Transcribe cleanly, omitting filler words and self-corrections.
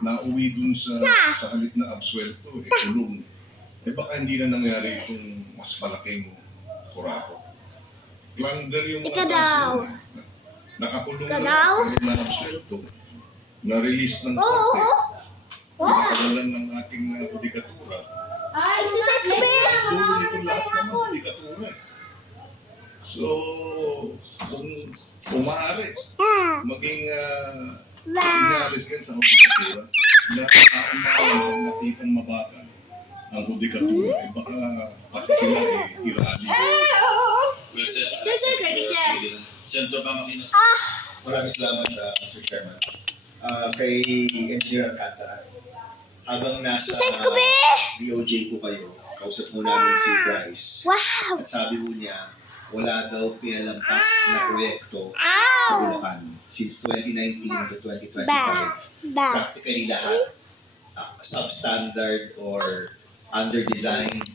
nauwi dun sa halip na absuelto, kulong. Baka hindi na nangyari itong mas malaking kurako. Plunder yung mga kaso na nakakulong na absuelto, na-release ng korte, nakakawalan ng ating judikatura. Exercise ko ba? Dulo nito lahat ng judikatura. So, kung maaari, maging sinyalis yan sa judikatura na kaunawang nakitang mabagal ang judikatura, baka kasi sila irali. Sir, ready siya. Senator Pamakinos. Maraming salamat, Mr. Chairman. Kay Engineer Alcantara, habang nasa DOJ po kayo, kausap mo namin si Bryce. Wow! At sabi mo niya, wala daw pinalampas na proyekto sa Bulacan since 2019 to 2025. Practically lahat substandard or under-designed